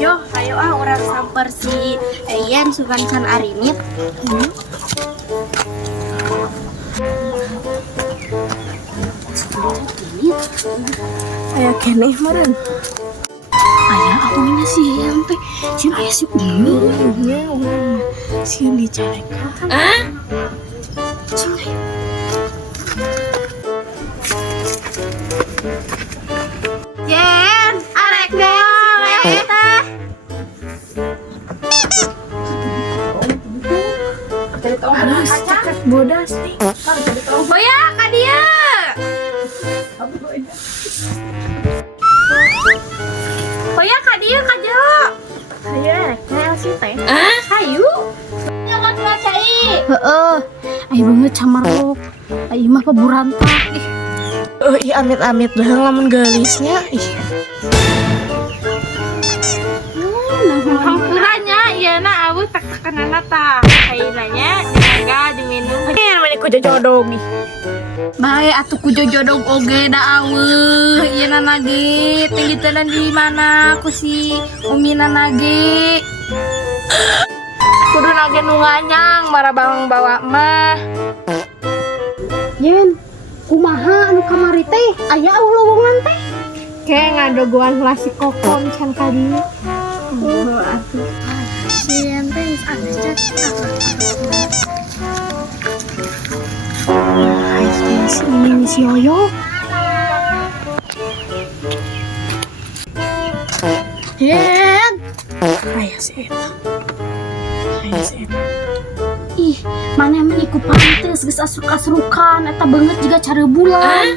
Yo, ayo orang samper si Eyan Sukansan Arimit. Ayo keneh meren. Ayah akunya si Eyan teh, si ayah si Umi. Si yang dicarekan. Jen, arek dong, eta. Aduh, cakep bodas nih. Boya, ka dia. Boya, ka dia, ka jero. Hayu, kayak si teh. Hayu. Jangan ngacai. Heeh. Ayo banget camaruk. Ayo mah peburantak. Ih, amit-amit dah lamun gelisnya. Ih. Hampurannya iya na awu tak kenana ta. Kainanya jaga diminum. Namanya ku jodoh nih. Bae atuh ku jojodog oge da aweuh. Ieu na nage tinggi tenan di mana ku si Umi na nage. Kudu nage nu nganyang marabang bawa mah. Yen, kumaha anu kamari teh? Aya lowongan teh? Kayak ngadogoan lasi kokom can kali. Si ente geus ada cat. Ini si Oyo. Yen, Aya si eta. Aya si eta. ih, mana emang iku pantes geus asruk-asrukan eta beungeut juga cara bulan.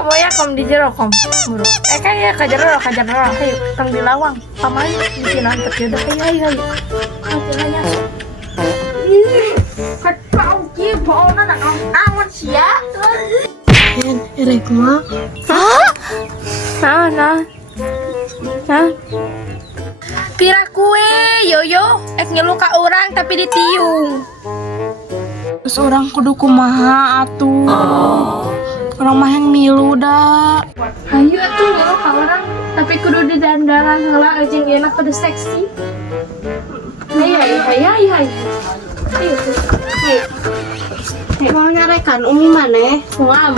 Boya kom di jero kom. Muru. Ya ka jero. Hayu, tang dilawang. Pamai di sini antep jodoh. Hayu. Aja. Kau ki baona na awan sia. Yen, erek mah. Nah. Pira kue, Yoyo, ek ngeluh ka orang tapi ditiung. Terus orang kudu kumaha atuh. Orang mah yang milu dah. Ayo atuh ngeluh ka orang tapi kudu didandaran heula jeung enak kudu seksi. Ayo. Mau nyarekan Umi maneh? Moal.